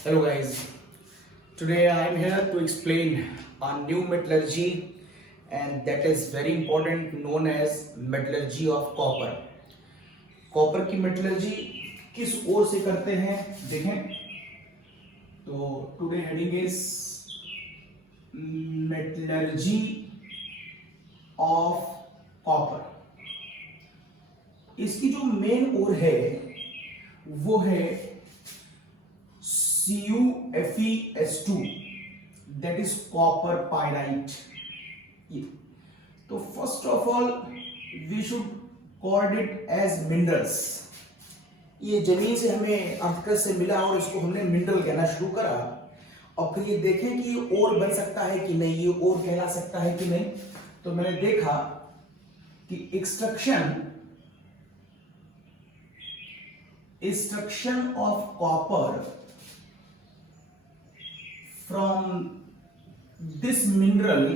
Hello guys, today I am here to explain a new metallurgy and that is very important known as metallurgy of copper. Copper की metallurgy किस ओर से करते हैं देखें तो today heading is metallurgy of copper. इसकी जो main ओर है वो है CuFeS2 that is copper pyrite। तो first of all we should call it as minerals. ये जमीन से हमें आर्टिकल से मिला और इसको हमने मिनरल कहना शुरू करा और फिर ये देखें कि ये और बन सकता है कि नहीं, ये और कहला सकता है कि नहीं। तो मैंने देखा कि extraction of copper from this mineral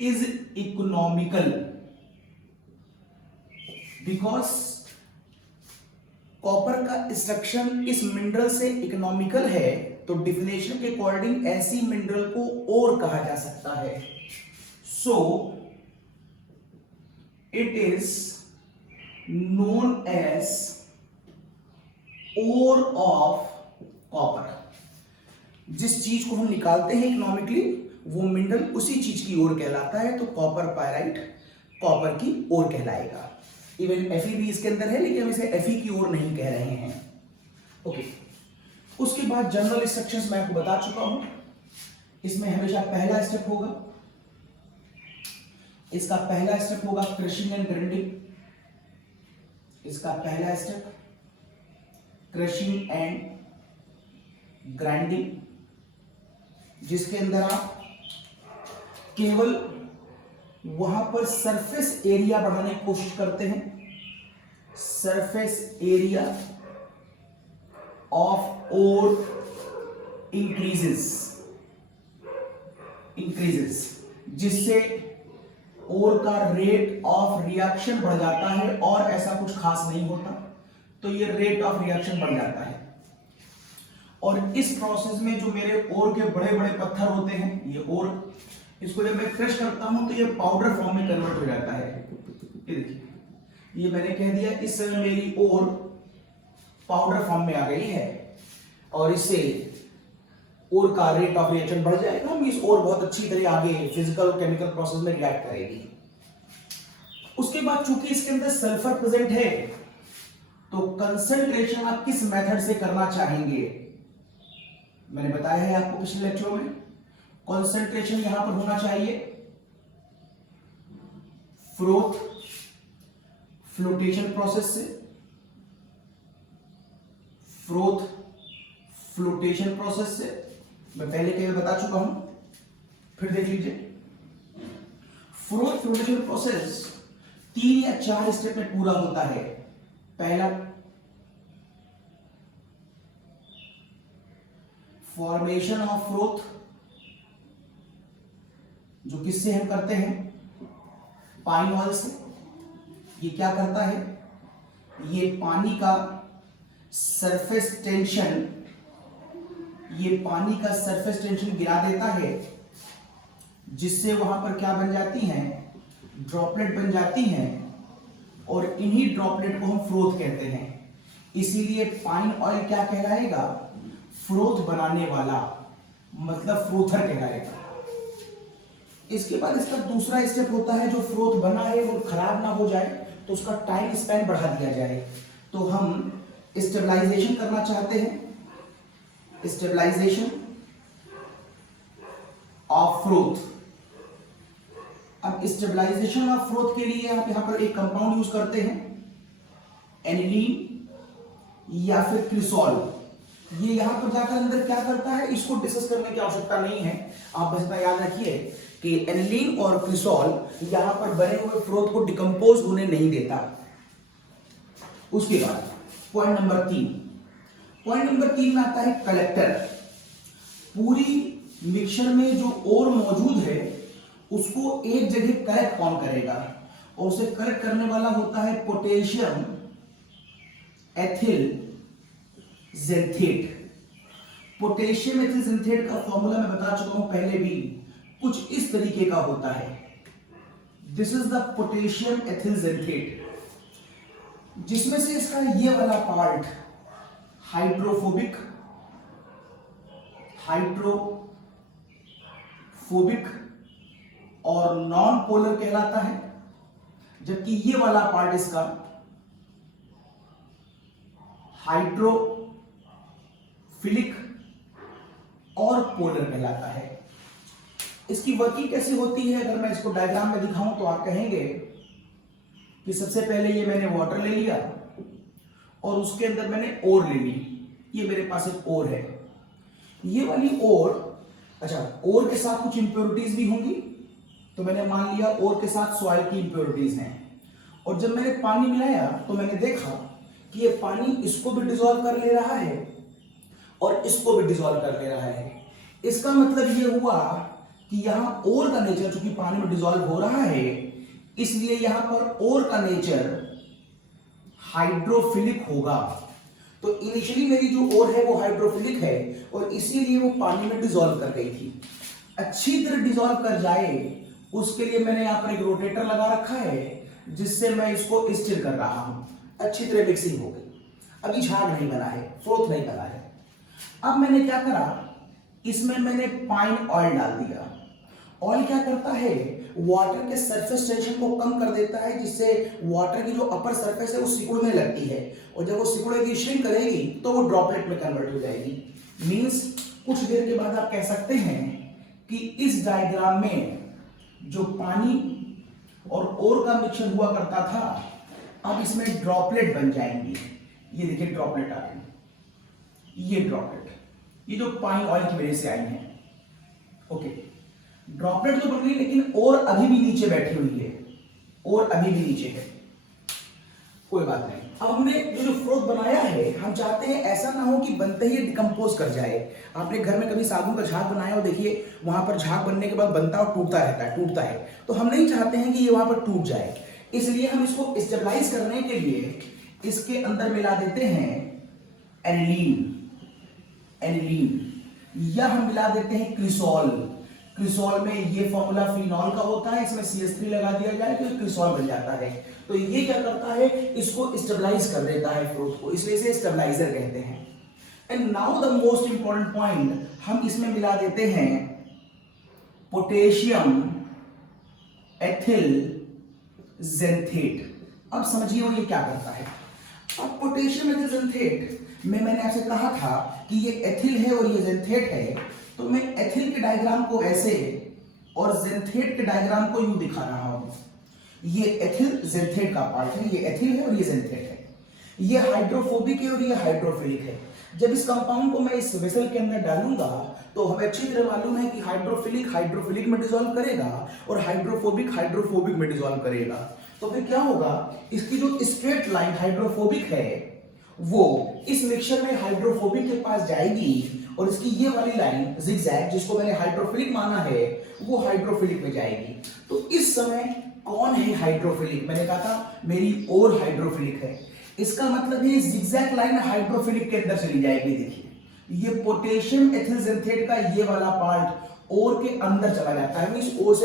is economical because copper का एक्सट्रैक्शन इस मिनरल से इकोनॉमिकल है। तो डिफिनेशन के अकॉर्डिंग ऐसी मिनरल को और कहा जा सकता है। So it is known as ore of copper. जिस चीज को हम निकालते हैं इकोनॉमिकली वो मिनरल उसी चीज की ओर कहलाता है। तो कॉपर पायराइट कॉपर की ओर कहलाएगा। इवन Fe भी इसके अंदर है लेकिन हम इसे Fe की ओर नहीं कह रहे हैं। ओके, उसके बाद जनरल इंस्ट्रक्शंस मैं आपको बता चुका हूं। इसमें हमेशा पहला स्टेप होगा, इसका पहला स्टेप होगा क्रशिंग एंड ग्राइंडिंग। इसका पहला स्टेप क्रशिंग एंड ग्राइंडिंग, जिसके अंदर आप केवल वहां पर सरफेस एरिया बढ़ाने की कोशिश करते हैं। Surface area of ore increases, जिससे ओर का रेट ऑफ रिएक्शन बढ़ जाता है और ऐसा कुछ खास नहीं होता। तो ये रेट ऑफ रिएक्शन बढ़ जाता है और इस प्रोसेस में जो मेरे ओर के बड़े बड़े पत्थर होते हैं, ये ओर, इसको जब मैं क्रश करता हूं तो ये पाउडर फॉर्म में कन्वर्ट हो जाता है। ये देखिए, ये मैंने कह दिया इस समय मेरी ओर पाउडर फॉर्म में आ गई है और इससे ओर का रेट ऑफ रिएक्शन बढ़ जाएगा। हम इस ओर बहुत अच्छी तरह आगे फिजिकल और केमिकल प्रोसेस में रिएक्ट करेगी। उसके बाद चूंकि इसके अंदर सल्फर प्रेजेंट है तो कंसंट्रेशन आप किस मेथड से करना चाहेंगे, मैंने बताया है आपको पिछले लेक्चरों में। कंसंट्रेशन यहां पर होना चाहिए फ्रोथ फ्लोटेशन प्रोसेस से। फ्रोथ फ्लोटेशन प्रोसेस से मैं पहले कहीं बता चुका हूं, फिर देख लीजिए। फ्रोथ फ्लोटेशन प्रोसेस 3 या 4 स्टेप में पूरा होता है। पहला फॉर्मेशन ऑफ फ्रोथ, जो किससे हम करते हैं, पाइन ऑयल से। ये क्या करता है, ये पानी का सरफेस टेंशन, गिरा देता है, जिससे वहां पर क्या बन जाती हैं, ड्रॉपलेट बन जाती हैं और इन्हीं ड्रॉपलेट को हम फ्रोथ कहते हैं। इसीलिए पाइन ऑयल क्या कहलाएगा, फ्रोथ बनाने वाला, मतलब फ्रोथर कहलाएगा। इसके बाद इसका दूसरा स्टेप होता है, जो फ्रोथ बना है वो खराब ना हो जाए तो उसका टाइम स्पैन बढ़ा दिया जाए। तो हम स्टेबलाइजेशन करना चाहते हैं, स्टेबलाइजेशन ऑफ फ्रोथ। अब स्टेबलाइजेशन ऑफ फ्रोथ के लिए आप यहां पर एक कंपाउंड यूज करते हैं, एनिलीन या फिर क्रिसॉल। ये यहां पर जाकर अंदर क्या करता है, इसको डिस्कस करने की आवश्यकता नहीं है। आप बस इतना याद रखिए कि एनिलीन और क्रिसॉल यहां पर बने हुए फ्रोथ को डिकम्पोज होने नहीं देता। उसके बाद पॉइंट नंबर 3 में आता है कलेक्टर। पूरी मिक्सचर में जो ओर मौजूद है उसको एक जगह कलेक्ट कौन करेगा, और उसे कलेक्ट करने वाला होता है पोटेशियम एथिल जेंथेट। पोटेशियम एथिल जेंथेट का फॉर्मूला मैं बता चुका हूं पहले भी, कुछ इस तरीके का होता है। This is the potassium ethyl xanthate, जिसमें से इसका ये वाला पार्ट हाइड्रोफोबिक और नॉन पोलर कहलाता है, जबकि ये वाला पार्ट इसका हाइड्रोफिलिक और पोलर कहलाता है। इसकी वर्किंग कैसे होती है, अगर मैं इसको डायग्राम में दिखाऊं तो आप कहेंगे कि सबसे पहले ये मैंने वाटर ले लिया और उसके अंदर मैंने ओर ले ली। ये मेरे पास एक ओर है, ये वाली ओर, अच्छा ओर के साथ कुछ इंप्योरिटीज भी होंगी, तो मैंने मान लिया ओर के साथ सॉइल की इंप्योरिटीज हैं। और जब मैंने पानी मिलाया तो मैंने देखा कि ये पानी इसको भी डिसॉल्व कर ले रहा है और इसको भी डिसॉल्व कर ले रहा है। इसका मतलब ये हुआ कि यहां ओर का नेचर, चूंकि पानी में डिसॉल्व हो रहा है, इसलिए यहां पर ओर का नेचर हाइड्रोफिलिक होगा। तो इनिशियली मेरी जो ओर है वो हाइड्रोफिलिक है और इसीलिए वो पानी में डिसॉल्व कर गई थी। अच्छी तरह डिसॉल्व कर जाए उसके लिए मैंने यहां पर एक रोटेटर लगा रखा है, जिससे मैं इसको स्टिर कर रहा हूं। अच्छी तरह मिक्सिंग हो गई, अभी झाग नहीं बना है, फ्रोथ नहीं बना है। अब मैंने क्या करा, इसमें मैंने पाइन ऑयल डाल दिया। ऑयल क्या करता है, वाटर के सरफेस टेंशन को कम कर देता है, जिससे वाटर की जो अपर सरफेस है वो सिकुड़ने लगती है, और जब वो सिकुड़ेगी, श्रिंक करेगी, तो वो ड्रॉपलेट में कन्वर्ट हो जाएगी। मींस कुछ देर के बाद आप कह सकते हैं कि इस डायग्राम में जो पानी और ओर का मिक्सचर हुआ करता था, अब इसमें ड्रॉपलेट बन जाएंगी। ये देखिए ड्रॉपलेट आ रही, ये ड्रॉपलेट, ये जो पाइन ऑयल की वजह से आई है। ओके, ड्रॉपलेट तो बन गई, लेकिन और अभी भी नीचे बैठी हुई है, और अभी भी नीचे है, कोई बात नहीं। अब हमने जो फ्रोथ बनाया है, हम चाहते हैं ऐसा ना हो कि बनते ही डिकम्पोज कर जाए। आपने घर में कभी साबुन का झाग बनाया हो, देखिए वहां पर झाग बनने के बाद बनता और टूटता रहता है, टूटता है, तो हम नहीं चाहते हैं कि ये वहां पर टूट जाए। इसलिए हम इसको स्टेबलाइज करने के लिए इसके अंदर मिला देते हैं एनिलीन, या हम मिला देते हैं क्रिसॉल। क्रिसॉल में ये फॉर्मूला फिनॉल का होता है, इसमें CH3 लगा दिया जाए तो क्रिसॉल बन जाता है। तो ये क्या करता है, इसको स्टेबलाइज कर देता है फ्रूट को, इसलिए इसे स्टेबलाइजर कहते हैं। And now the most important point, हम इसमें मिला देते हैं पोटेशियम एथिल जेंथेट। अब समझिए वो ये क्या करता है। अब पोटेशियम एथिल जेंथेट में मैंने आपसे कहा था कि ये एथिल है और ये जेंथेट है, तो मैं एथिल के डायग्राम को ऐसे और जेंथेट के डायग्राम को यूं दिखा रहा हूं। ये एथिल जेंथेट का पार्ट है, ये एथिल है और ये जेंथेट है। ये हाइड्रोफोबिक है और ये हाइड्रोफिलिक है। जब इस कंपाउंड को मैं इस वेसल के अंदर डालूंगा तो हमें अच्छी तरह मालूम है कि हाइड्रोफिलिक हाइड्रोफिलिक में डिसॉल्व करेगा और हाइड्रोफोबिक हाइड्रोफोबिक में डिसॉल्व करेगा। तो फिर क्या होगा, इसकी जो स्ट्रेट लाइन हाइड्रोफोबिक है वो इस मिक्सचर में हाइड्रोफोबिक के पास जाएगी, और इसकी ये वाली लाइन जिगजैग, जिसको मैंने हाइड्रोफिलिक माना है, वो हाइड्रोफिलिक में जाएगी। तो इस समय कौन है हाइड्रोफिलिक, मैंने कहा था मेरी ओर हाइड्रोफिलिक है। इसका मतलब है जिगजैग लाइन हाइड्रोफिलिक के अंदर चली जाएगी। देखिए ये पोटेशियम एथिल जेंथेट का ये वाला पार्ट ओर के अंदर चला जाता है, मींस ओर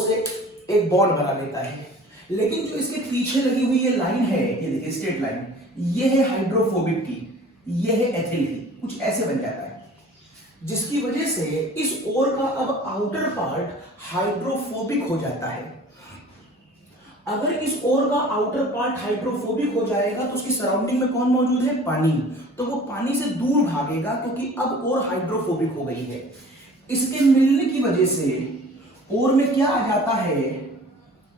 से एक बॉन्ड बना लेता है। लेकिन जो इसके पीछे लगी हुई ये लाइन है, ये देखिए स्ट्रेट लाइन, ये है हाइड्रोफोबिक की, ये है एथिल की, कुछ ऐसे बन जाता है, जिसकी वजह से इस ओर का अब आउटर पार्ट हाइड्रोफोबिक हो जाता है। अगर इस ओर का आउटर पार्ट हाइड्रोफोबिक हो जाएगा तो उसकी सराउंडिंग में कौन मौजूद है, पानी, तो वो पानी से दूर भागेगा, क्योंकि अब ओर हाइड्रोफोबिक हो गई है। इसके मिलने की वजह से ओर में क्या आ जाता है,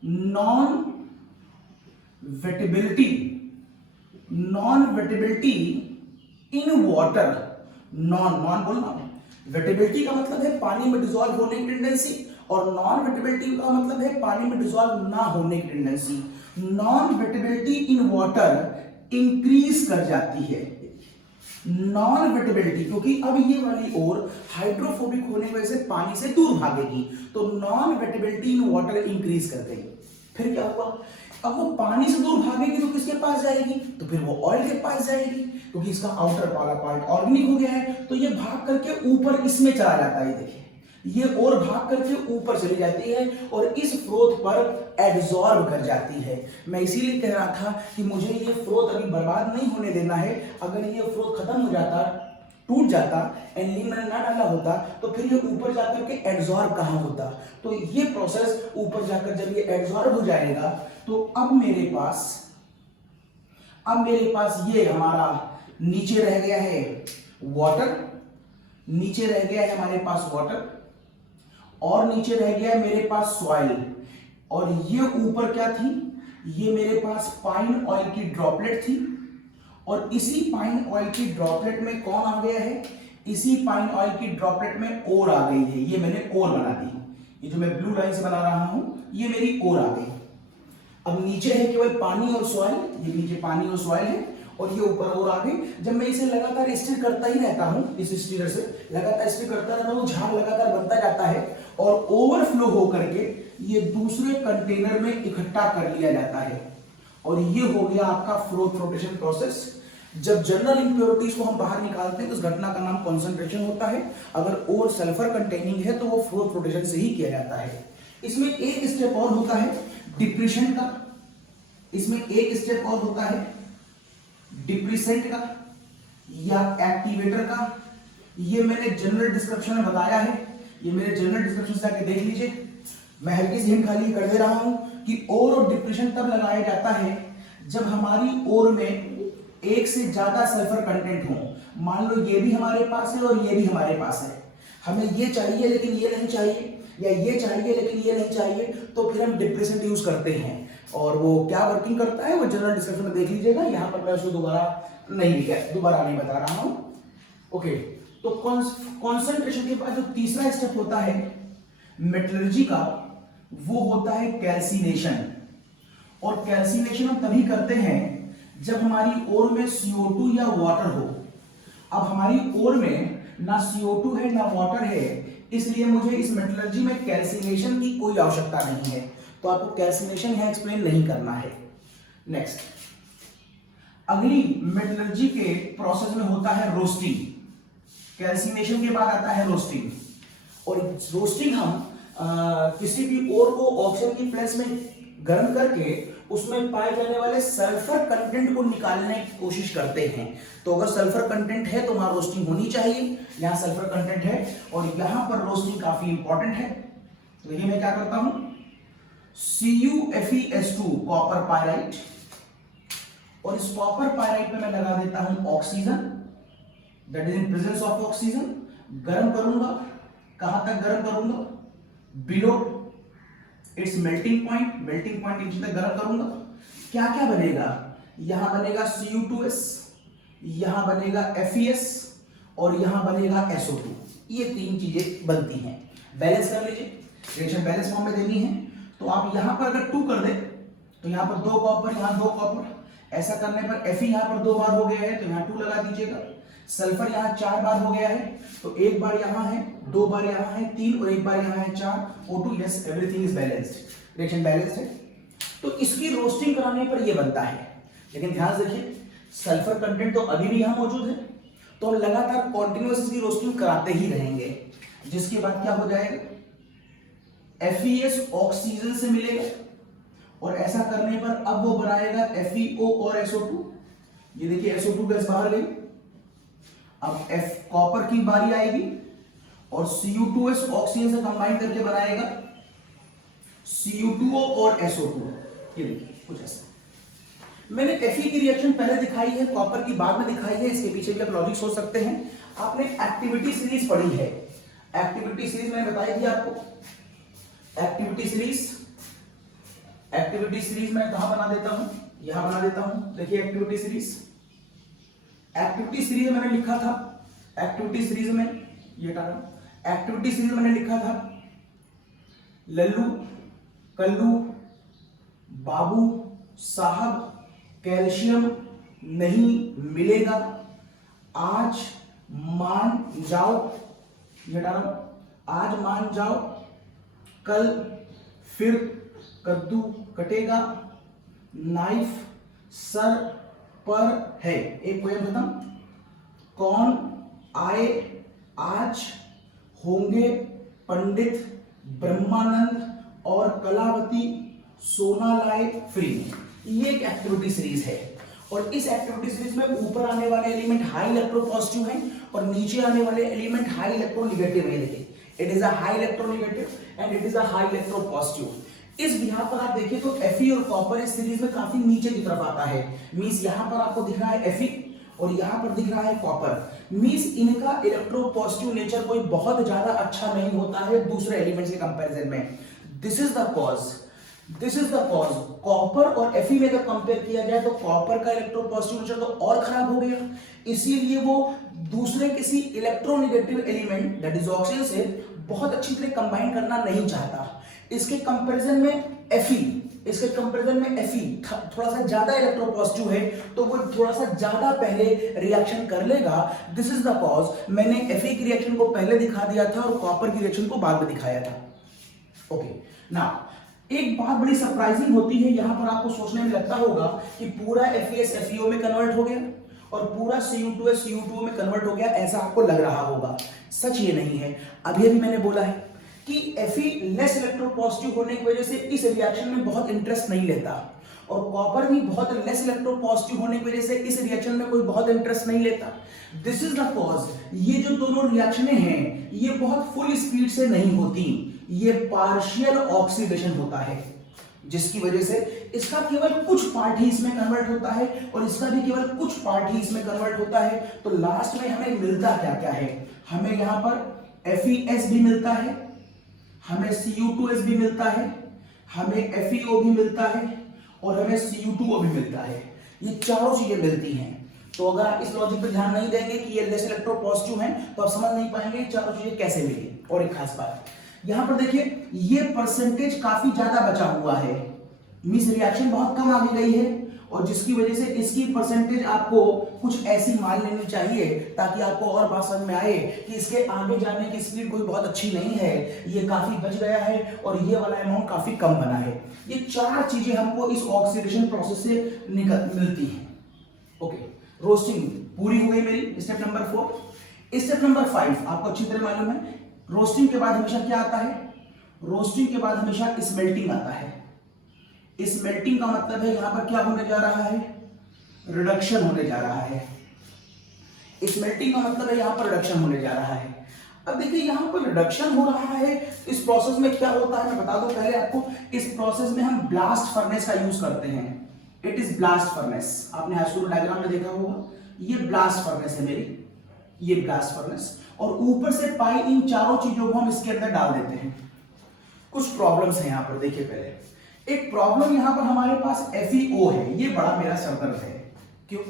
non wettability in water. Non बोलना, वेटेबिलिटी का मतलब है पानी में डिसॉल्व होने की टेंडेंसी, और नॉन वेटेबिलिटी का मतलब है पानी में डिसॉल्व ना होने की tendency. Non wettability in water increase कर जाती है, नॉन वेटेबिलिटी, क्योंकि अब ये वाली ओर हाइड्रोफोबिक होने की वजह से पानी से दूर भागेगी, तो non wettability in water increase कर गई। फिर क्या हुआ, अब वो पानी से दूर भागेगी तो किसके पास जाएगी, तो फिर वो ऑयल के पास जाएगी, क्योंकि इसका आउटर वाला पार्ट ऑर्गेनिक हो गया है। तो ये भाग करके ऊपर इसमें चला जाता है, देखिए ये और भाग करके ऊपर चली जाती है और इस फ्रोथ पर एब्जॉर्ब कर जाती है। मैं इसीलिए कह रहा था कि मुझे ये फ्रोथ अभी बर्बाद नहीं होने देना है। अगर ये फ्रोथ खत्म हो जाता, टूट जाता, एंड मैंने ना डाला होता, तो फिर ये ऊपर जाकर के एब्जॉर्ब कहाँ होता। तो ये प्रोसेस ऊपर जाकर जब ये एब्जॉर्ब हो जाएगा, तो अब मेरे पास ये हमारा नीचे रह गया है वाटर, नीचे रह गया है हमारे पास वाटर, और नीचे रह गया है मेरे पास सॉइल, और ये ऊपर क्या थी, ये मेरे पास पाइन ऑयल की ड्रॉपलेट थी, और इसी पाइन ऑयल की ड्रॉपलेट में कौन आ गया है, इसी पाइन ऑयल की ड्रॉपलेट में ओर आ गई है। ये मैंने ओर बना दी, ये जो मैं ब्लू लाइन से बना रहा हूं ये मेरी ओर आ गई। अब नीचे है केवल पानी और सॉइल, ये नीचे पानी और सॉइल है, और ये ऊपर और आ गई। जब मैं इसे लगातार स्टिर करता ही रहता हूं, इस स्टिर से लगातार स्टिर करता रहता हूं, झाग लगातार बनता जाता है और ओवरफ्लो होकर के ये दूसरे कंटेनर में इकट्ठा कर लिया जाता है, और ये हो गया आपका फ्रोथ रोटेशन प्रोसेस। जब जनरल इंप्योरिटीज को हम बाहर निकालते हैं तो इस घटना का नाम कंसंट्रेशन होता है। अगर और सल्फर कंटेनिंग है तो वो फ्रोथ रोटेशन से ही किया जाता है। इसमें एक स्टेप और होता है डिप्रेशन का, इसमें एक स्टेप और होता है डिप्रेसेंट का या एक्टिवेटर का। ये मैंने जनरल डिस्क्रिप्शन में बताया है, ये मेरे जनरल डिस्क्रिप्शन से आके देख लीजिए। मैं हल्की सी हिंट खाली कर दे रहा हूं कि ओर और डिप्रेशन तब लगाया जाता है जब हमारी ओर में एक से ज्यादा सल्फर कंटेंट हो। मान लो ये भी हमारे पास है और ये भी हमारे पास है, हमें ये चाहिए लेकिन ये नहीं चाहिए, या ये चाहिए लेकिन ये नहीं चाहिए, तो फिर हम डिप्रेसेंट यूज करते हैं। और वो क्या वर्किंग करता है वो जनरल डिस्कशन में देख लीजिएगा, यहां पर मैं उसको दोबारा नहीं बता रहा हूं। ओके, तो कॉन्सेंट्रेशन के बाद जो तीसरा स्टेप होता है मेटलर्जी का, वो होता है कैल्सिनेशन। और कैल्सिनेशन हम तभी करते हैं जब हमारी ओर में CO2 या वाटर हो। अब हमारी ओर में ना CO2 है ना वाटर है, इसलिए मुझे इस मेटलर्जी में कैल्सिनेशन की कोई आवश्यकता नहीं है, तो आपको कैल्सिनेशन यहां एक्सप्लेन नहीं करना है। नेक्स्ट, अगली मेटलर्जी के प्रोसेस में होता है रोस्टिंग। कैल्सिनेशन के बाद आता है रोस्टिंग, और रोस्टिंग हम किसी भी ओर को ऑक्सीजन की प्लेस में गर्म करके उसमें पाए जाने वाले सल्फर कंटेंट को निकालने की कोशिश करते हैं। तो अगर सल्फर कंटेंट है तो वहां रोस्टिंग होनी चाहिए, यहां सल्फर कंटेंट है और यहां पर रोस्टिंग काफी इंपॉर्टेंट है। तो देखिए मैं क्या करता हूं, CuFeS2 कॉपर पायराइट, और इस कॉपर पायराइट में मैं लगा देता हूं oxygen, that is in presence of oxygen. गर्म करूंगा, कहां तक गर्म करूंगा, बिलो इट्स मेल्टिंग पॉइंट नीचे तक गर्म करूंगा। क्या क्या बनेगा, यहां बनेगा Cu2S, यहां बनेगा FeS और यहां बनेगा SO2। ये तीन चीजें बनती हैं। बैलेंस कर लीजिए, रिएक्शन बैलेंस फॉर्म में देनी है, तो आप यहां पर अगर 2 कर दे तो यहां पर 2 कॉपर, यहां 2 कॉपर, ऐसा करने पर Fe यहां पर 2 बार हो गया है तो यहां 2 लगा दीजिएगा। सल्फर यहां 4 बार हो गया है तो 1 बार यहां है, 2 बार यहां है, 3 और 1 बार यहां है 4। O2, yes, everything is balanced, reaction balanced है। तो इसकी रोस्टिंग कराने पर यह बनता है। लेकिन ध्यान रखिए सल्फर कंटेंट तो अभी भी यहां मौजूद है, तो हम लगातार कॉन्टिन्यूअस इसकी रोस्टिंग कराते ही रहेंगे, जिसके बाद क्या हो जाएगा, FeS ऑक्सीजन से मिलेगा और ऐसा करने पर अब वो बनाएगा FeO और SO2। ये देखिए SO2 गैस बाहर गई। अब कॉपर की बारी आएगी और Cu2S ऑक्सीजन से कंबाइन करके बनाएगा Cu2O और SO2। ये देखिए कुछ ऐसा। मैंने Fe की रिएक्शन पहले दिखाई है, कॉपर की बाद में दिखाई है, इसके पीछे भी आप लॉजिक सोच सकते हैं। आपने एक्टिविटी सीरीज पढ़ी है, एक्टिविटी सीरीज मैंने बताई थी आपको। एक्टिविटी सीरीज मैं कहां बना देता हूं, यहां बना देता हूं। देखिए एक्टिविटी सीरीज मैंने लिखा था, एक्टिविटी सीरीज में ये डाला, एक्टिविटी सीरीज मैंने लिखा था लल्लू, कल्लू, बाबू साहब कैल्शियम नहीं मिलेगा, आज मान जाओ, ये डाला, आज मान जाओ, कल फिर कद्दू कटेगा, नाइफ सर पर है। एक पोएम खत्म। कौन आए आज होंगे पंडित ब्रह्मानंद और कलावती सोना लाए फ्री। ये एक एक्टिविटी सीरीज है और इस एक्टिविटी सीरीज में ऊपर आने वाले एलिमेंट हाई इलेक्ट्रोपॉजिटिव हैं और नीचे आने वाले एलिमेंट हाई इलेक्ट्रोनेगेटिव है। देखिए it is a high electronegative and it is a high electropositive. इस बिहार पर आप देखिए तो Fe और कॉपर इस सीरीज में काफी नीचे की तरफ आता है। मींस यहां पर आपको दिख रहा है Fe और यहां पर दिख रहा है कॉपर। मींस इनका इलेक्ट्रोपॉजिटिव नेचर कोई बहुत ज्यादा अच्छा नहीं होता है दूसरे एलिमेंट्स के कंपैरिजन में। This is the cause. Copper और Fe में अगर कंपेयर किया जाए तो कॉपर का इलेक्ट्रोपॉजिटिव नेचर तो और खराब हो गया, इसीलिए वो दूसरे किसी electronegative element that is oxygen से बहुत अच्छी तरह कंबाइन करना नहीं चाहता। इसके कंपैरिजन में Fe थोड़ा सा ज्यादा इलेक्ट्रोपॉजिटिव है तो वो थोड़ा सा ज्यादा पहले रिएक्शन कर लेगा। This is the cause. मैंने Fe की रिएक्शन को पहले दिखा दिया था और कॉपर की रिएक्शन को बाद में दिखाया था। ओके नाउ एक बात बड़ी सरप्राइजिंग होती है, यहां पर आपको सोचने में लगता होगा कि पूरा FeS FeO में कन्वर्ट हो गया और पूरा Cu2S Cu2O में कन्वर्ट हो गया, ऐसा आपको लग रहा होगा। सच ये नहीं है। अभी मैंने बोला है कि Fe लेस इलेक्ट्रोपॉजिटिव होने की वजह से इस रिएक्शन में बहुत इंटरेस्ट नहीं लेता और कॉपर भी बहुत लेस इलेक्ट्रोपॉजिटिव होने की वजह से इस रिएक्शन में कोई बहुत इंटरेस्ट नहीं लेता। This is the cause. ये जो दोनों रिएक्शनें हैं ये बहुत फुल स्पीड से नहीं होती, ये पार्शियल ऑक्सीडेशन होता है जिसकी वजह से इसका केवल कुछ पार्ट ही इसमें कन्वर्ट होता है और इसका भी केवल कुछ पार्ट ही इसमें कन्वर्ट होता है। तो लास्ट में हमें मिलता क्या क्या है? हमें यहां पर FeS भी मिलता है, हमें Cu2S भी मिलता है, हमें FeO भी मिलता है और हमें Cu2O भी मिलता है। ये चारों चीजें मिलती हैं। तो अगर आप इस लॉजिक पर ध्यान नहीं देंगे कि ये लेस इलेक्ट्रोपॉजिटिव हैं तो आप समझ नहीं पाएंगे चारों चीजें कैसे मिली। और एक खास बात यहां पर देखिए, ये परसेंटेज काफी ज्यादा बचा हुआ है, मींस रिएक्शन बहुत कम आगे गई है और जिसकी वजह से इसकी परसेंटेज आपको कुछ ऐसी मान लेनी चाहिए ताकि आपको और बात समझ में आए कि इसके आगे जाने की स्पीड कोई बहुत अच्छी नहीं है, ये काफी बच गया है और ये वाला अमाउंट काफी कम बना है। ये चार चीजें हमको इस ऑक्सीडेशन प्रोसेस से मिलती हैं। ओके, रोस्टिंग पूरी हो गई मेरी, स्टेप नंबर 4। स्टेप नंबर 5 आपको अच्छी तरह मालूम है, रोस्टिंग के बाद हमेशा क्या आता है? रोस्टिंग के बाद हमेशा स्मेल्टिंग आता है। स्मेल्टिंग का मतलब है यहां पर क्या होने जा रहा है? रिडक्शन होने जा रहा है। स्मेल्टिंग का मतलब है यहां पर रिडक्शन होने जा रहा है। अब देखिए यहां पर रिडक्शन हो रहा है, इस प्रोसेस में क्या होता है मैं बता दूं पहले आपको। इस प्रोसेस में हम ब्लास्ट फर्नेस का यूज करते हैं। इट इज ब्लास्ट फर्नेस, आपने हाई स्कूल डायग्राम में देखा होगा। ये ब्लास्ट फर्नेस है मेरी, ये ब्लास्ट फर्नेस, और ऊपर से पाई इन चारों चीजों को हम इसके अंदर डाल देते हैं। कुछ प्रॉब्लम्स हैं यहां पर, देखिए पहले एक प्रॉब्लम यहां पर हमारे पास FeO है, ये बड़ा मेरा सरदर्द है। क्यों?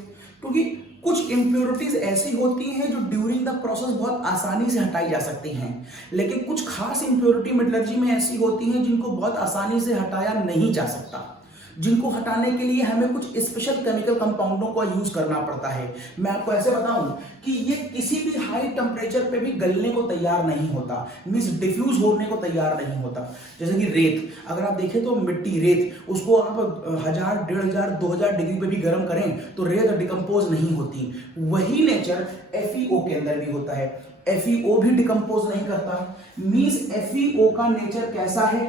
क्योंकि कुछ इंप्योरिटीज ऐसी होती हैं जो ड्यूरिंग द प्रोसेस बहुत आसानी से हटाई जा सकती हैं, लेकिन कुछ खास इंप्योरिटी मेटलर्जी में ऐसी होती हैं जिनको बहुत आसानी से हटाया नहीं जा सकता, जिनको हटाने के लिए हमें कुछ स्पेशल केमिकल कंपाउंडों का यूज करना पड़ता है। मैं आपको ऐसे बताऊं कि ये किसी भी हाई टेम्परेचर पे भी गलने को तैयार नहीं होता, मींस डिफ्यूज होने को तैयार नहीं होता। जैसे कि रेत, अगर आप देखें तो मिट्टी, रेत, उसको आप 1000, 1500, 2000 डिग्री पे भी गर्म करें तो रेत डिकम्पोज नहीं होती। वही नेचर FeO के अंदर भी होता है। FeO भी डिकम्पोज नहीं करता, मींस FeO का नेचर कैसा है?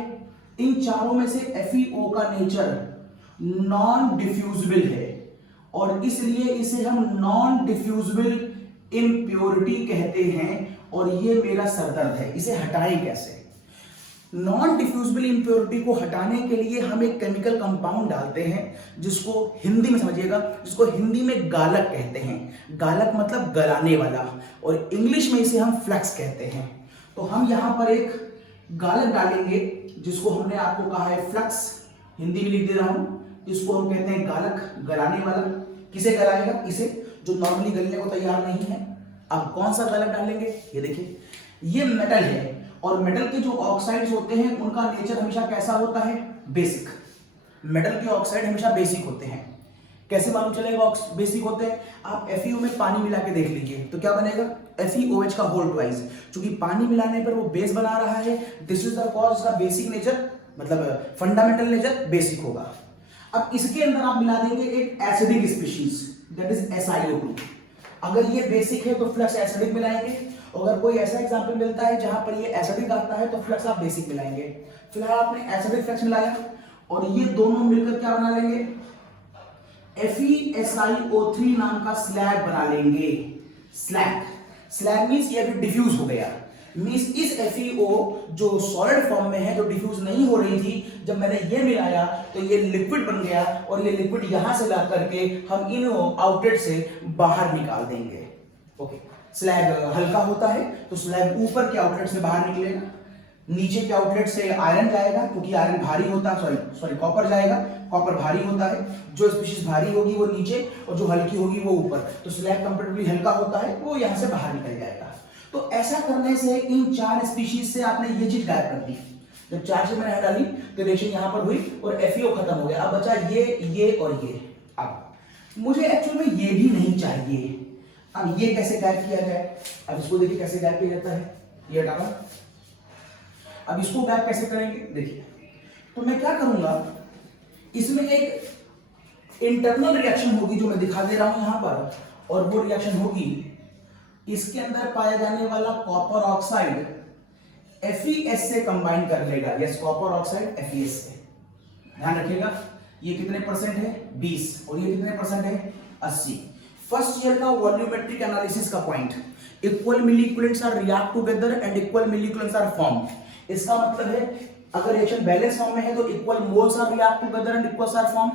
इन चारों में से FeO का नेचर नॉन डिफ्यूजिबल है और इसलिए इसे हम नॉन डिफ्यूजिबल इंप्योरिटी कहते हैं और ये मेरा सरदर्द है। इसे हटाएं कैसे? नॉन डिफ्यूजिबल इंप्योरिटी को हटाने के लिए हम एक केमिकल कंपाउंड डालते हैं जिसको हिंदी में समझिएगा, जिसको हिंदी में गालक कहते हैं। गालक मतलब गलाने वाला, और इंग्लिश में इसे हम फ्लक्स कहते हैं। तो हम यहां पर एक गालक डालेंगे जिसको हमने आपको कहा है फ्लक्स, हिंदी में लिख दे रहा हूं, जिसको हम कहते हैं गालक, गलाने वाला। किसे गलाएगा? इसे, जो नॉर्मली गलने को तैयार नहीं है। अब कौन सा गालक डालेंगे? ये देखिए, ये मेटल है और मेटल के जो ऑक्साइड्स होते हैं उनका नेचर हमेशा कैसा होता है? बेसिक। मेटल के ऑक्साइड हमेशा बेसिक होते हैं। कैसे मालूम चलेगा बेसिक होते हैं? आप FeO में पानी मिला के देख लीजिए तो क्या बनेगा? FeOH का होल ट्वाइस, क्योंकि पानी मिलाने पर वो बेस बना रहा है। दिस इज द कॉज, इसका बेसिक नेचर मतलब फंडामेंटल नेचर बेसिक होगा। अब इसके अंदर आप मिला देंगे एक acidic species that is SiO2। अगर ये बेसिक है तो फ्लक्स एसिडिक मिलाएंगे, अगर कोई ऐसा एग्जांपल मिलता है जहां पर ये एसिडिक आता है तो फ्लक्स आप बेसिक मिलाएंगे। फिलहाल आपने एसिडिक फ्लक्स मिलाया और ये दोनों मिलकर क्या बना लेंगे, FeSiO3 नाम का स्लैग बना लेंगे। स्लैग मींस ये अभी डिफ्यूज हो गया, मींस इस FeO जो सॉलिड फॉर्म में है, जो डिफ्यूज नहीं हो रही थी, जब मैंने ये मिलाया तो ये लिक्विड बन गया और ये लिक्विड यहां से ला करके हम इन आउटलेट से बाहर निकाल देंगे। ओके, स्लैग हल्का होता है तो स्लैग ऊपर के आउटलेट से बाहर निकलेगा, नीचे के आउटलेट से आयरन जाएगा क्योंकि आयरन भारी होता है, सॉरी कॉपर जाएगा, कॉपर भारी होता है, जो स्पीशीज भारी होगी वो नीचे और जो हल्की होगी वो ऊपर, तो स्लैग कंपैरेटिवली हल्का होता है वो यहां से बाहर निकल जाएगा। तो ऐसा करने से इन 4 स्पीशीज से आपने ये चीज गायब कर दी। जब 4 चीज मैंने डाली तो रिएक्शन यहां पर हुई और FeO खत्म हो गया। अब बचा ये और ये। अब मुझे एक्चुअल में ये भी नहीं चाहिए, अब ये कैसे गायब किया जाए? अब इसको देखिए कैसे गायब किया जाता है, ये डाला। अब इसको गायब कैसे करेंगे देखिए, तो मैं क्या करूंगा, इसमें एक इंटरनल रिएक्शन होगी जो मैं दिखा दे रहा हूं यहां पर, और वो रिएक्शन होगी इसके अंदर पाया जाने वाला कॉपर ऑक्साइड FeS से कंबाइन कर लेगा। यस, कॉपर ऑक्साइड FeS से। ध्यान रखिएगा ये कितने परसेंट है 20 और ये कितने परसेंट है 80। फर्स्ट ईयर का वॉल्यूमेट्रिक एनालिसिस का point, equal milliequivalents are react together and equal milliequivalents are form. इसका मतलब है अगर रिएक्शन बैलेंस फॉर्म में है तो equal moles are react together and equals are form.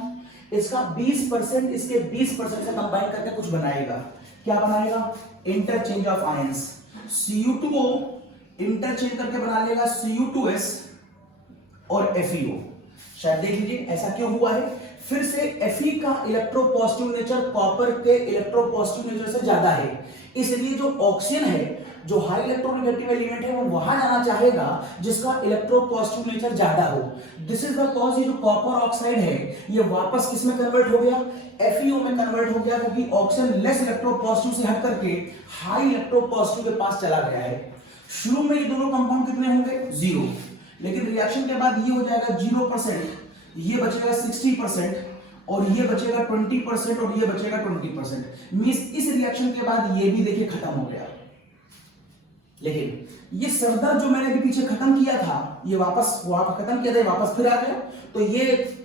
इसका 20% इसके 20% से कंबाइन करके कुछ बनाएगा। क्या बनाएगा? Interchange of ions. Cu2O interchange करके बना लेगा Cu2S और FeO। शायद देख लीजिए ऐसा क्यों हुआ है। फिर से Fe का इलेक्ट्रोपॉजिटिव नेचर कॉपर के इलेक्ट्रोपॉजिटिव नेचर से ज्यादा है, इसलिए जो ऑक्सीजन है, जो हाई इलेक्ट्रोनेगेटिव एलिमेंट है, वो वहां जाना चाहेगा जिसका इलेक्ट्रोपॉजिटिव नेचर ज्यादा हो। दिस इज द कॉज ये जो कॉपर ऑक्साइड है ये वापस किस में कन्वर्ट हो गया? FeO में कन्वर्ट हो गया, क्योंकि ऑक्सीजन लेस इलेक्ट्रोपॉजिटिव से हट करके हाई इलेक्ट्रोपॉजिटिव के पास चला गया है। शुरू में ये दोनों कंपाउंड कितने होंगे? 0, लेकिन रिएक्शन के बाद ये हो जाएगा 0%, ये बचेगा 60% और ये बचेगा 20% और ये बचेगा 20%। मींस इस रिएक्शन के बाद ये भी देखिए खत्म हो गया। लेकिन ये सरदर्द जो मैंने भी पीछे खत्म किया था, ये वापस खत्म किया था, वापस फिर आ गया, तो ये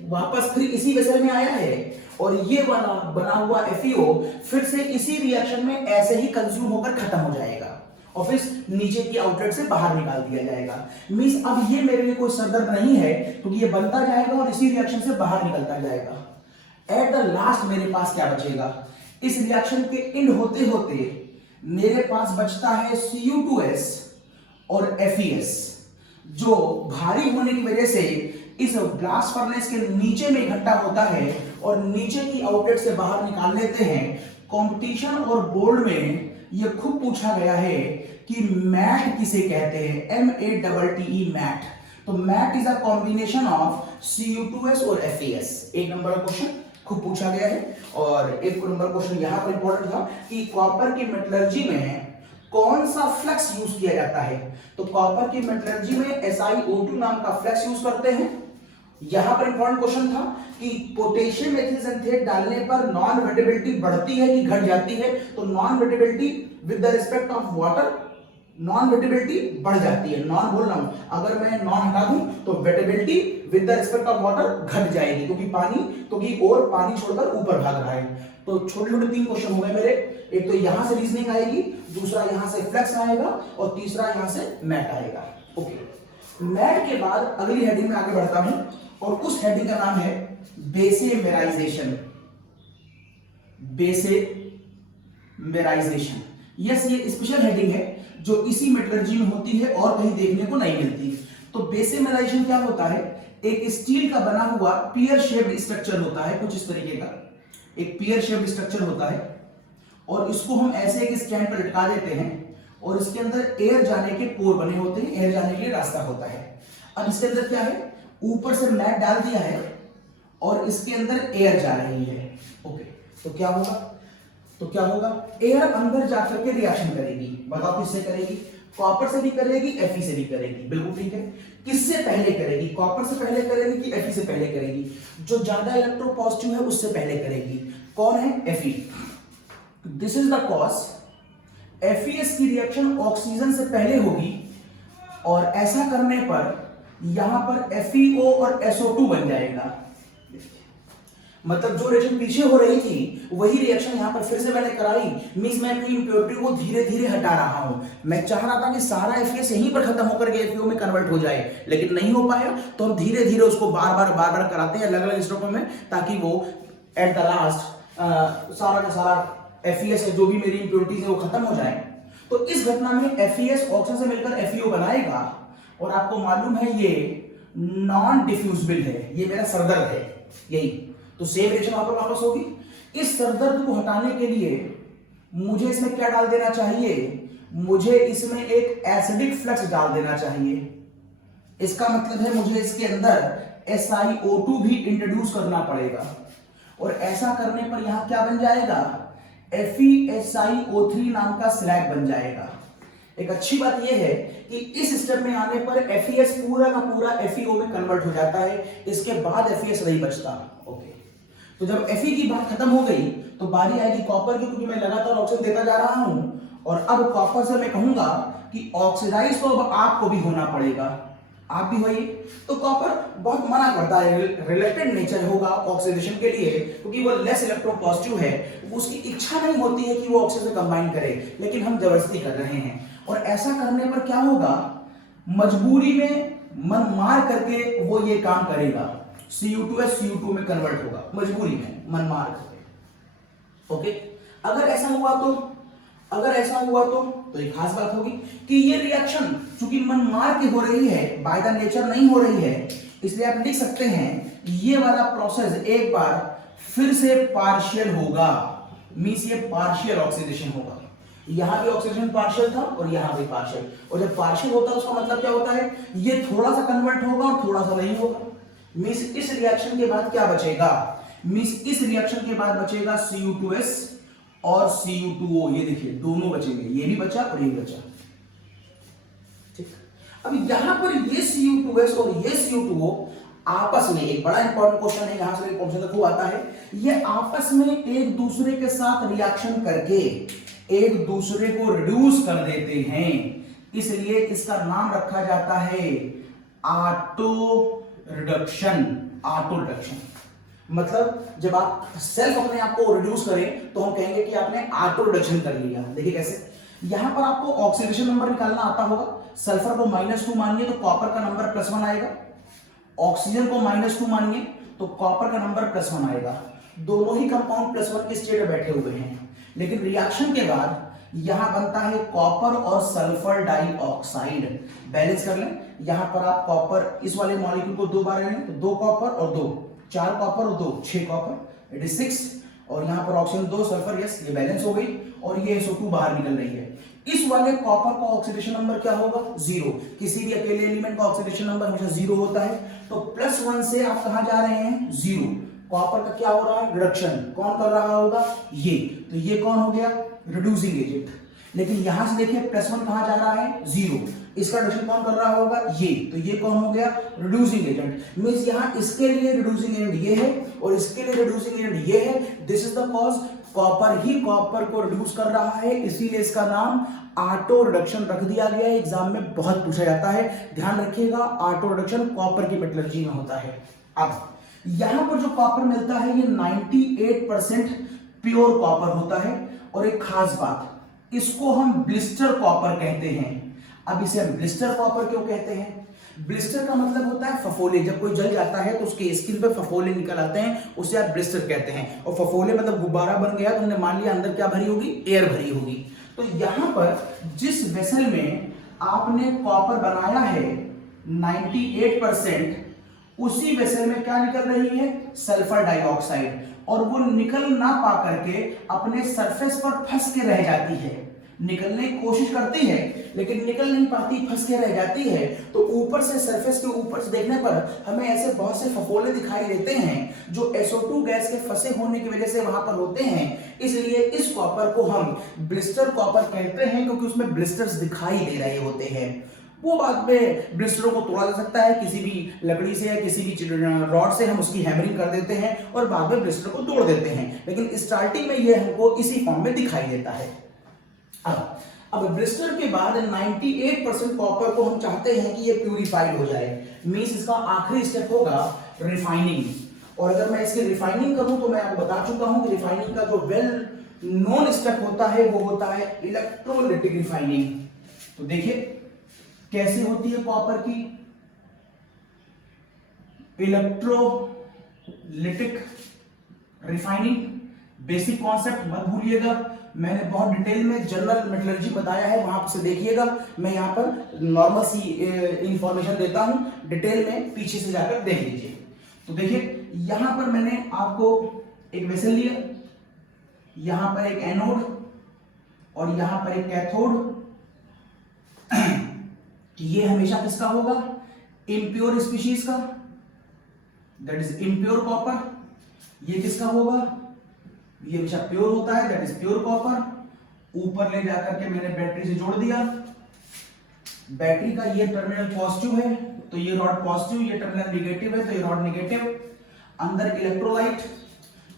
वापस फिर इसी वेसल में आया है और ये वाला बना हुआ FeO फिर से इसी रिएक्शन में ऐसे ही कंज्यूम होकर खत्म हो जाएगा और फिर नीचे की आउटलेट से बाहर निकाल दिया जाएगा। मींस अब ये मेरे लिए कोई सरदर्द नहीं है, क्योंकि ये बनता जाएगा और इसी रिएक्शन से बाहर निकलता जाएगा। एट द लास्ट मेरे पास क्या बचेगा? इस रिएक्शन के एंड होते होते मेरे पास बचता है Cu2S और FeS, जो भारी होने की वजह से इस ब्लास्ट फर्नेस के नीचे में इकट्ठा होता है और नीचे की आउटलेट से बाहर निकाल लेते हैं। कंपटीशन और बोर्ड में यह खूब पूछा गया है कि मैट किसे कहते हैं? MATTE matte. तो matte is a combination of Cu2S और FeS। 1 नंबर का क्वेश्चन खूब पूछा गया है। और 1 नंबर क्वेश्चन यहां पर इंपॉर्टेंट था कि कॉपर की मेटलर्जी में कौन सा फ्लक्स यूज किया जाता है? तो कॉपर की मेटलर्जी में SiO2 नाम का फ्लक्स यूज करते हैं। यहां पर इंपॉर्टेंट क्वेश्चन था कि पोटेशियम मेथिलसल्फेट डालने पर नॉन वेटेबिलिटी बढ़ती है कि घट जाती है? तो non wettability with the respect of water, non wettability बढ़ जाती है। नॉन बोल रहा हूं, अगर मैं नॉन हटा दूं तो wettability with the respect of water घट जाएगी, क्योंकि और पानी छोड़कर ऊपर भाग रहा है। तो छोटे छोटे 3 क्वेश्चन हो गए मेरे। एक तो यहां से रीजनिंग आएगी, दूसरा यहां से फ्लक्स आएगा और तीसरा यहां से मैट आएगा। ओके, मैट के बाद अगली हेडिंग में आगे बढ़ता हूं और उस हेडिंग का नाम है बेसेमेराइजेशन। बेसेमेराइजेशन, यस, ये स्पेशल हेडिंग है जो इसी मेटलर्जी में होती है और कहीं देखने को नहीं मिलती। तो बेसेमेराइजेशन क्या होता है? एक स्टील का बना हुआ पियर शेप्ड स्ट्रक्चर होता है, कुछ इस तरीके का एक पियर शेप्ड स्ट्रक्चर होता है और इसको हम ऐसे एक स्टैंड पर लटका देते हैं और इसके अंदर एयर जाने के पोर बने होते हैं, एयर जाने के लिए रास्ता होता है। अब इसके अंदर क्या है? ऊपर से मैट डाल दिया है और इसके अंदर एयर जा रही है। ओके, तो क्या होगा? एयर अंदर जाकर के रिएक्शन करेगी। बताओ किससे करेगी? कॉपर से भी करेगी, Fe से भी करेगी। बिल्कुल ठीक है। किससे पहले करेगी, कॉपर से पहले करेगी कि Fe से पहले करेगी? जो ज्यादा इलेक्ट्रोपॉजिटिव है उससे पहले करेगी। कौन है? Fe। This is the cause FeS की रिएक्शन ऑक्सीजन से पहले होगी और ऐसा करने पर यहां पर FeO और SO2 बन जाएगा। मतलब जो रिएक्शन पीछे हो रही थी वही रिएक्शन यहां पर फिर से मैंने कराई, मींस मैं अपनी इंप्योरिटी को धीरे धीरे हटा रहा हूं। मैं चाह रहा था कि सारा FeS यहीं पर खत्म होकर के FeO में कन्वर्ट हो जाए, लेकिन नहीं हो पाया, तो हम धीरे धीरे उसको बार बार कराते हैं अलग अलग स्टेपों में, ताकि वो एट द लास्ट सारा का सारा FeS जो भी मेरी इंप्योरिटीज है वो खत्म हो जाए। तो इस घटना में FeS ऑक्सीजन से मिलकर FeO बनाएगा, और आपको मालूम है ये नॉन डिफ्यूजिबल है, ये मेरा सरदर्द है यही, तो सेम रिएक्शन वहां पर वापस होगी। इस सरदर्द को हटाने के लिए मुझे इसमें क्या डाल देना चाहिए? मुझे इसमें एक एसिडिक फ्लक्स डाल देना चाहिए। इसका मतलब है मुझे इसके अंदर SiO2 भी इंट्रोड्यूस करना पड़ेगा, और ऐसा करने पर यहां क्या बन जाएगा? FeSiO3 नाम का स्लैग बन जाएगा। एक अच्छी बात यह है कि इस स्टेप में आने पर FeS पूरा का पूरा FeO में कन्वर्ट हो जाता है, इसके बाद FeS नहीं बचता। ओके, तो जब Fe की बात खत्म हो गई तो बारी आएगी कॉपर की, क्योंकि मैं लगातार ऑक्सीजन देता जा रहा हूं, और अब कॉपर से मैं कहूंगा कि ऑक्सीडाइज तो अब आपको भी होना पड़ेगा, आप भी होइए। तो कॉपर बहुत मना करता है, रिलेक्टेड नेचर होगा ऑक्सीडेशन के लिए, क्योंकि वो लेस इलेक्ट्रोपॉजिटिव है, उसकी इच्छा नहीं होती है कि वो ऑक्सीजन से कंबाइन करे, लेकिन हम जबरदस्ती कर रहे हैं। और ऐसा करने पर क्या होगा? मजबूरी में मन मार करके वो ये काम करेगा, Cu2S Cu2 में कन्वर्ट होगा, मजबूरी में मन मार करके। ओके, अगर ऐसा हुआ तो एक खास बात होगी कि ये रिएक्शन चूंकि मन मार के हो रही है, बाय द नेचर नहीं हो रही है, इसलिए आप लिख सकते हैं ये वाला प्रोसेस एक बार फिर से पार्शियल होगा, मींस ये पार्शियल ऑक्सीडेशन होगा। यहां भी ऑक्सीडेशन पार्शियल था और यहां भी पार्शियल, और जब पार्शियल होता है उसका मतलब क्या होता है? ये थोड़ा सा कन्वर्ट होगा और थोड़ा सा नहीं होगा। मींस इस रिएक्शन के बाद क्या बचेगा? मींस इस रिएक्शन के बाद बचेगा Cu2S और Cu2O, ये देखिए दोनों बचेंगे, ये भी बचा और ये भी बचा। ठीक, अब यहां पर ये Cu2S और ये Cu2O आपस में, एक बड़ा इंपॉर्टेंट क्वेश्चन है, यहां से क्वेश्चन तक आता है, ये आपस में एक दूसरे के साथ रिएक्शन करके एक दूसरे को रिड्यूस कर देते हैं, इसलिए इसका नाम रखा जाता है ऑटो रिडक्शन। मतलब जब आप सेल्फ अपने आप को रिड्यूस करें तो हम कहेंगे कि आपने ऑटो रिडक्शन कर लिया। देखिए कैसे, यहां पर आपको ऑक्सीडेशन नंबर निकालना आता होगा। सल्फर को -2 मानिए तो कॉपर का नंबर +1 आएगा, ऑक्सीजन को -2 मानिए तो कॉपर का नंबर +1 आएगा। दोनों ही कंपाउंड +1 के स्टेट में बैठे हुए हैं, लेकिन रिएक्शन के बाद यहां बनता है कॉपर और सल्फर डाइऑक्साइड। बैलेंस कर लें, यहां पर आप कॉपर इस वाले मॉलिक्यूल को 2 बार लें तो 2 कॉपर और 2, 4 कॉपर और 2, 6 कॉपर, इट इज 6, और यहां पर ऑक्सीजन 2 सल्फर, यस ये बैलेंस हो गई, और ये SO2 बाहर निकल रही है। इस वाले कॉपर का ऑक्सीडेशन नंबर क्या होगा? 0। किसी भी अकेले एलिमेंट का ऑक्सीडेशन नंबर हमेशा 0 होता है, तो +1 से आप कहां जा रहे हैं? 0। कॉपर का क्या हो रहा है? रिडक्शन। कौन कर रहा होगा? ये, तो ये कौन हो गया? Reducing agent. लेकिन यहां से देखिए +1 कहां जा रहा है? 0। इसका रिडक्शन कौन कर रहा होगा? ये, तो ये कौन हो गया? Reducing agent. मींस यहां इसके लिए रिड्यूसिंग एजेंट ये है और इसके लिए रिड्यूसिंग एजेंट ये है। This is the cause, copper he copper को रिड्यूस कर रहा है, इसीलिए इसका नाम ऑटो रिडक्शन रख दिया गया है। एग्जाम में बहुत पूछा जाता है, ध्यान रखिएगा, ऑटो रिडक्शन कॉपर की मेटलर्जी में होता है। अब यहां पर जो कॉपर मिलता है ये 98% प्योर कॉपर होता है, और एक खास बात, इसको हम ब्लिस्टर कॉपर कहते हैं। अब इसे हम ब्लिस्टर कॉपर क्यों कहते हैं? ब्लिस्टर का मतलब होता है फफोले। जब कोई जल जाता है तो उसके स्किन पे फफोले निकल आते हैं, उसे आप ब्लिस्टर कहते हैं। और फफोले मतलब गुब्बारा बन गया, तो हमने मान लिया अंदर क्या भरी होगी? एयर भरी होगी। तो यहां पर जिस वेसल में आपने कॉपर बनाया है 98%, उसी वेसल में क्या निकल रही है? सल्फर डाइऑक्साइड, और वो निकल ना पा करके अपने सरफेस पर फंस के रह जाती है। निकलने की कोशिश करती है लेकिन निकल नहीं पाती, फंस के रह जाती है। तो ऊपर से, सरफेस के ऊपर से देखने पर हमें ऐसे बहुत से फफोले दिखाई देते हैं जो SO2 गैस के फंसे होने की वजह से वहां पर होते हैं। इसलिए इस कॉपर को हम ब्लिस्टर कॉपर कहते हैं, क्योंकि उसमें ब्लिस्टर्स दिखाई दे रहे होते हैं। वो बाद में ब्लिस्टरों को तोड़ा जा सकता है, किसी भी लकड़ी से या किसी भी रॉड से हम उसकी हैमरिंग कर देते हैं और बाद में ब्लिस्टर को तोड़ देते हैं, लेकिन स्टार्टिंग में ये हमको इसी फॉर्म में दिखाई देता है। अब ब्लिस्टर के बाद 98% कॉपर को हम चाहते हैं कि ये प्यूरिफाइड हो जाए, मींस इसका आखिरी स्टेप होगा रिफाइनिंग। और अगर मैं इसकी रिफाइनिंग करूं तो मैं आपको बता चुका हूं कि रिफाइनिंग का जो वेल नोन स्टेप होता है वो होता है इलेक्ट्रोलिटिक रिफाइनिंग। तो देखिए कैसे होती है कॉपर की इलेक्ट्रोलिटिक रिफाइनिंग। बेसिक कॉन्सेप्ट मत भूलिएगा, मैंने बहुत डिटेल में जनरल मेटलर्जी बताया है, वहां से देखिएगा। मैं यहां पर नॉर्मल सी इंफॉर्मेशन देता हूं, डिटेल में पीछे से जाकर देख लीजिए। तो देखिए यहां पर मैंने आपको एक वेसल लिया, यहां पर एक एनोड और यहां पर एक कैथोड। ये हमेशा किसका होगा? इम्प्योर स्पीशीज का, दैट इज इम्प्योर कॉपर। ये किसका होगा? ये हमेशा प्योर होता है, दैट इज प्योर कॉपर। ऊपर ले जाकर के मैंने बैटरी से जोड़ दिया, बैटरी का ये टर्मिनल पॉजिटिव है तो ये रॉड पॉजिटिव, ये टर्मिनल नेगेटिव है तो ये रॉड नेगेटिव। अंदर इलेक्ट्रोलाइट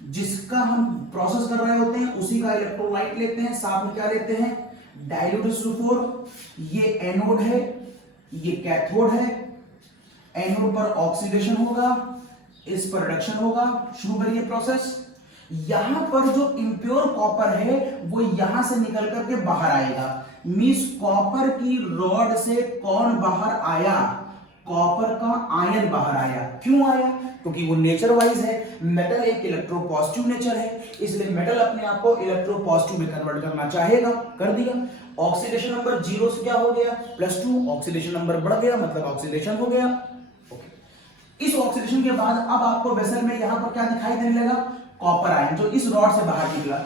जिसका हम प्रोसेस कर रहे होते हैं उसी का इलेक्ट्रोलाइट लेते हैं, साथ में क्या लेते हैं? डाइल्यूट सल्फोर। ये एनोड है, ये कैथोड है। एनोड पर ऑक्सीडेशन होगा, इस पर रिडक्शन होगा। शुरू करिए प्रोसेस। यहां पर जो इम्प्योर कॉपर है वो यहां से निकल करके बाहर आएगा, मींस कॉपर की रॉड से कौन बाहर आया? कॉपर का आयन बाहर आया। क्यों आया? क्योंकि वो नेचर वाइज है, मेटल एक इलेक्ट्रोपॉजिटिव नेचर है, इसलिए मेटल अपने आप को इलेक्ट्रोपॉजिटिव में कन्वर्ट करना चाहेगा, कर दिया। ऑक्सीडेशन नंबर 0 से क्या हो गया? +2। ऑक्सीडेशन नंबर बढ़ गया मतलब ऑक्सीडेशन हो गया। ओके, इस ऑक्सीडेशन के बाद अब आपको वेसल में यहां पर क्या दिखाई देने लगा? कॉपर आयन जो इस रॉड से बाहर निकला।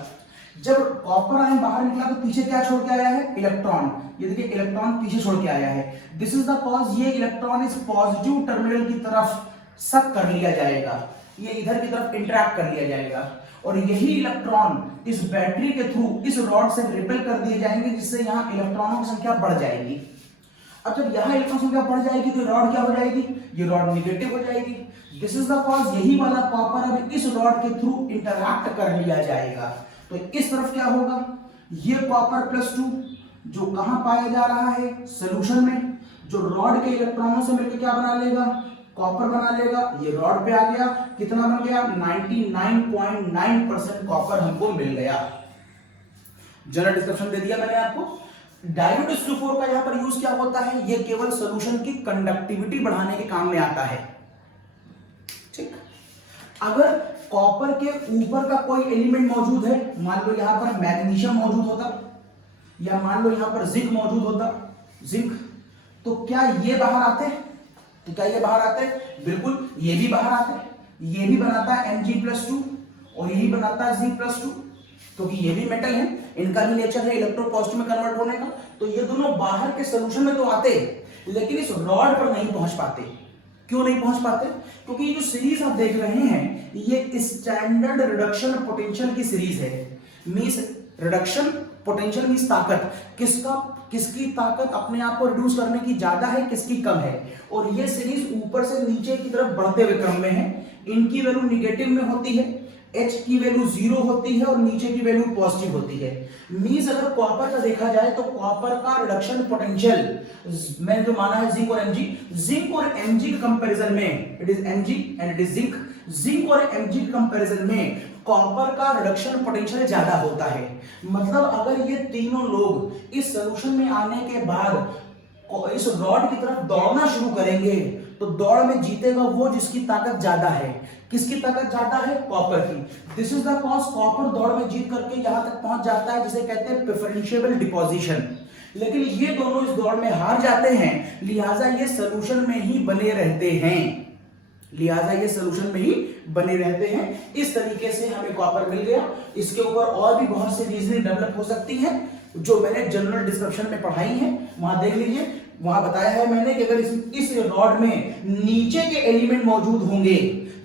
जब कॉपर आयन बाहर निकला तो पीछे क्या छोड़ के आया है? इलेक्ट्रॉन। ये देखिए इलेक्ट्रॉन पीछे छोड़ के आया है। दिस इज द कॉज, ये इलेक्ट्रॉन इस पॉजिटिव टर्मिनल की तरफ सक कर लिया जाएगा, ये इधर की तरफ इंटरैक्ट कर लिया जाएगा और यही इलेक्ट्रॉन इस बैटरी के थ्रू इस रॉड से रिपेल कर दिए जाएंगे, जिससे यहां इलेक्ट्रॉनों की संख्या बढ़ जाएगी। अब जब यहां इलेक्ट्रॉन संख्या बढ़ जाएगी तो रॉड क्या हो जाएगी? ये रॉड नेगेटिव हो जाएगी। दिस इज द कॉज, यही वाला कॉपर अब इस रॉड के थ्रू इंटरैक्ट कर लिया जाएगा। तो इस तरफ क्या होगा? ये कॉपर +2 जो कहां पाया जा रहा है? सॉल्यूशन में, जो रॉड के इलेक्ट्रॉनों से मिलकर क्या बना लेगा? कॉपर बना लेगा। ये रॉड पे आ गया, कितना बन गया? 99.9% कॉपर हमको मिल गया। जनरल डिस्क्रिप्शन दे दिया मैंने आपको। डाइल्यूट सल्फोर का यहां पर यूज क्या होता है? ये केवल सॉल्यूशन की कंडक्टिविटी बढ़ाने के काम में आता है। ठीक, अगर कॉपर के ऊपर का कोई एलिमेंट मौजूद है, मान लो यहां पर मैग्नीशियम मौजूद होता या मान लो यहां पर जिंक मौजूद होता, जिंक, तो क्या ये बाहर आते? तो क्या ये बाहर आते? बिल्कुल, ये भी बाहर आते। ये भी बनाता है Mg+2 और यही बनाता है Zn+2, क्योंकि ये भी मेटल है, इनका भी नेचर है इलेक्ट्रोपॉजिटिव में कन्वर्ट होने का। तो ये दोनों बाहर के सॉल्यूशन में तो आते, लेकिन इस रॉड पर नहीं पहुंच पाते। क्यों नहीं पहुंच पाते? क्योंकि ये जो सीरीज आप देख रहे हैं ये स्टैंडर्ड रिडक्शन पोटेंशियल की सीरीज है। मींस रिडक्शन पोटेंशियल मींस ताकत, किसकी ताकत अपने आप को रिड्यूस करने की ज्यादा है, किसकी कम है। और ये सीरीज ऊपर से नीचे की तरफ बढ़ते हुए क्रम में है। इनकी वैल्यू निगेटिव में होती है, H की वैल्यू 0 होती है और नीचे की वैल्यू पॉजिटिव होती है। मींस अगर कॉपर का देखा जाए तो कॉपर का रिडक्शन पोटेंशियल मैंने जो माना है जिंक और Mg, जिंक और Mg के कंपैरिजन में it is Mg and it is zinc, zinc और Mg के कंपैरिजन में कॉपर का रिडक्शन पोटेंशियल ज्यादा होता है। मतलब अगर ये तीनों लोग इस सॉल्यूशन में आने के बाद इस रॉड की तरफ दौड़ना शुरू करेंगे तो दौड़ में जीतेगा वो जिसकी ताकत ज्यादा है। किसकी ताकत ज्यादा है? कॉपर की। This is the cause, copper दौड़ में जीत करके यहां तक पहुंच जाता है जिसे कहते हैं प्रेफरेंशियल डिपोजिशन। लेकिन ये दोनों इस दौड़ में हार जाते हैं, लिहाजा ये सॉल्यूशन में ही बने रहते हैं, लिहाजा ये सॉल्यूशन में ही बने रहते हैं। इस तरीके से हमें कॉपर मिल गया। इसके ऊपर और भी बहुत सी रीजनिंग डेवलप हो सकती है जो मैंने जनरल डिस्क्रिप्शन में पढ़ाई है, वहां देख लीजिए। वहां बताया है मैंने कि अगर इस रॉड में नीचे के एलिमेंट मौजूद होंगे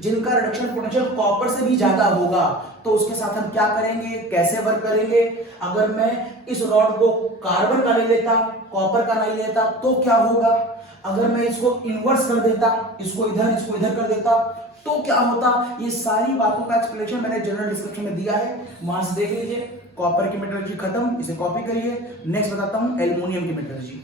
जिनका रिडक्शन पोटेंशियल कॉपर से भी ज्यादा होगा, तो उसके साथ हम क्या करेंगे, कैसे वर्क करेंगे। अगर मैं इस रॉड को कार्बन का ले लेता, कॉपर का नहीं लेता, तो क्या होगा। अगर मैं इसको इन्वर्स कर देता, इसको इधर कर देता, तो क्या होता। ये सारी बातों का एक्सप्लेनेशन मैंने जनरल डिस्क्रिप्शन में दिया है, वहां से देख लीजिए। कॉपर की मेटलर्जी खत्म, इसे कॉपी करिए। नेक्स्ट बताता हूं एल्युमिनियम की मेटलर्जी।